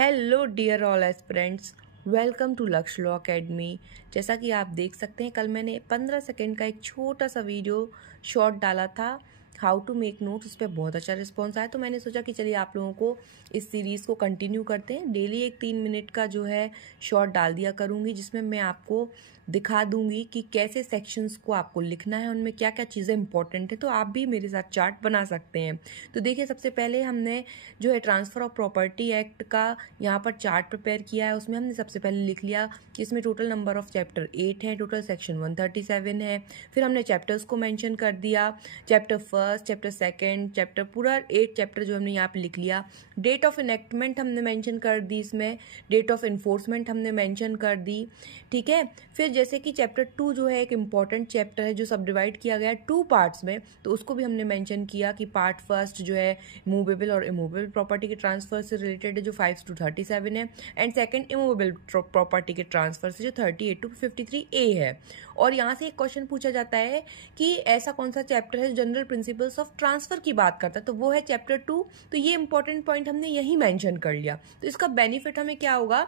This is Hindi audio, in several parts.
Hello dear all aspirants, welcome to Lakshya law academy. जैसा कि आप देख सकते हैं, कल मैंने 15 सेकेंड का एक छोटा सा वीडियो शॉर्ट डाला था हाउ टू मेक नोट्स। उस पर बहुत अच्छा रिस्पॉन्स आया, तो मैंने सोचा कि चलिए आप लोगों को इस सीरीज़ को कंटिन्यू करते हैं। डेली एक 3 मिनट का जो है शॉर्ट डाल दिया करूँगी, जिसमें मैं आपको दिखा दूंगी कि कैसे सेक्शंस को आपको लिखना है, उनमें क्या क्या चीज़ें इंपॉर्टेंट है। तो आप भी मेरे साथ चार्ट बना सकते हैं। तो देखिए, सबसे पहले हमने जो है ट्रांसफ़र ऑफ प्रॉपर्टी एक्ट का यहाँ पर चार्ट प्रिपेयर किया है। उसमें हमने सबसे पहले लिख लिया कि इसमें टोटल नंबर ऑफ चैप्टर 8 है, टोटल सेक्शन 137 है। फिर हमने चैप्टर्स को मेंशन कर दिया, chapter first, chapter second, chapter पूरा 8 चैप्टर जो हमने यहाँ पे लिख लिया। डेट ऑफ इनेक्टमेंट हमने मेंशन कर दी, इसमें डेट ऑफ इन्फोर्समेंट हमने मेंशन कर दी। ठीक है, फिर जैसे कि चैप्टर 2 जो है एक इम्पॉर्टेंट चैप्टर है जो सब डिवाइड किया गया है 2 पार्ट्स में, तो उसको भी हमने मेंशन किया कि पार्ट फर्स्ट जो है मूवेबल और इमूवेबल प्रॉपर्टी के ट्रांसफर से रिलेटेड है जो 5 to 37 है, एंड सेकंड इमूवेबल प्रॉपर्टी के ट्रांसफर से जो 38 to 53A है। और यहाँ से एक क्वेश्चन पूछा जाता है कि ऐसा कौन सा चैप्टर है जनरल प्रिंसिपल्स ऑफ ट्रांसफर की बात करता है, तो वो है चैप्टर 2। तो ये इंपॉर्टेंट पॉइंट हमने यही मेंशन कर लिया। तो इसका बेनिफिट हमें क्या होगा,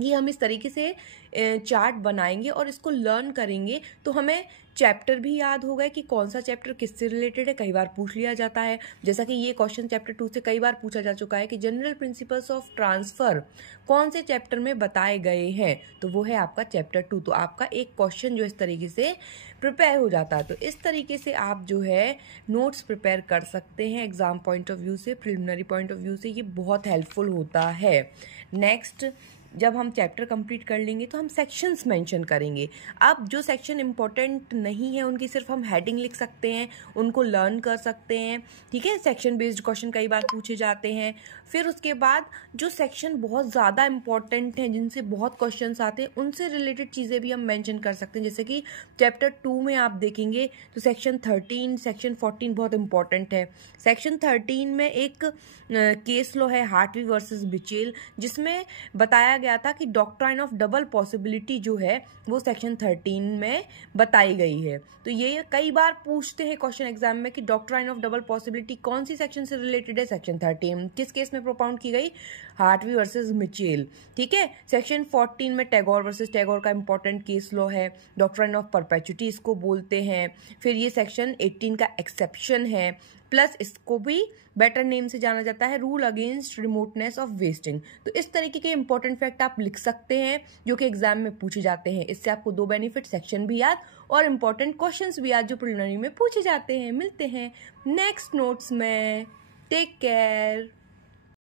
ये हम इस तरीके से चार्ट बनाएंगे और इसको लर्न करेंगे तो हमें चैप्टर भी याद होगा कि कौन सा चैप्टर किससे रिलेटेड है। कई बार पूछ लिया जाता है, जैसा कि ये क्वेश्चन चैप्टर 2 से कई बार पूछा जा चुका है कि जनरल प्रिंसिपल्स ऑफ ट्रांसफर कौन से चैप्टर में बताए गए हैं, तो वो है आपका चैप्टर 2। तो आपका एक क्वेश्चन जो इस तरीके से प्रिपेयर हो जाता है। तो इस तरीके से आप जो है नोट्स प्रिपेयर कर सकते हैं एग्जाम पॉइंट ऑफ व्यू से, प्रिलिमिनरी पॉइंट ऑफ व्यू से। ये बहुत हेल्पफुल होता है। नेक्स्ट, जब हम चैप्टर कंप्लीट कर लेंगे तो हम सेक्शंस मेंशन करेंगे। अब जो सेक्शन इंपॉर्टेंट नहीं है उनकी सिर्फ हम हेडिंग लिख सकते हैं, उनको लर्न कर सकते हैं। ठीक है, सेक्शन बेस्ड क्वेश्चन कई बार पूछे जाते हैं। फिर उसके बाद जो सेक्शन बहुत ज़्यादा इंपॉर्टेंट हैं, जिनसे बहुत क्वेश्चंस आते हैं, उनसे रिलेटेड चीज़ें भी हम मेंशन कर सकते हैं। जैसे कि चैप्टर 2 में आप देखेंगे तो सेक्शन 13, सेक्शन 14 बहुत इंपॉर्टेंट है। सेक्शन 13 में एक केस लॉ है हार्टवी वर्सेस बिचेल, जिसमें बताया गया था कि डॉक्ट्राइन ऑफ डबल पॉसिबिलिटी जो है वो सेक्शन 13 में बताई गई है। तो ये कई बार पूछते हैं क्वेश्चन एग्जाम में कि डॉक्ट्राइन ऑफ डबल पॉसिबिलिटी कौन सी सेक्शन से रिलेटेड है, सेक्शन 13। किस केस में प्रोपाउंड की गई, हार्टवी वर्सेस मिचेल। ठीक है, सेक्शन 14 में टैगोर वर्सेस टैगोर का इंपॉर्टेंट केस लॉ है, डॉक्ट्राइन ऑफ परपेचुइटी इसको बोलते हैं। फिर ये सेक्शन 18 का एक्सेप्शन है, प्लस इसको भी बेटर नेम से जाना जाता है rule against remoteness of wasting. तो इस तरीके के इंपॉर्टेंट फैक्ट आप लिख सकते हैं जो कि एग्जाम में पूछे जाते हैं। इससे आपको 2 बेनिफिट, सेक्शन भी याद और इंपॉर्टेंट क्वेश्चंस भी याद जो प्रिलिमिनरी में पूछे जाते हैं। मिलते हैं नेक्स्ट नोट्स में। Take care.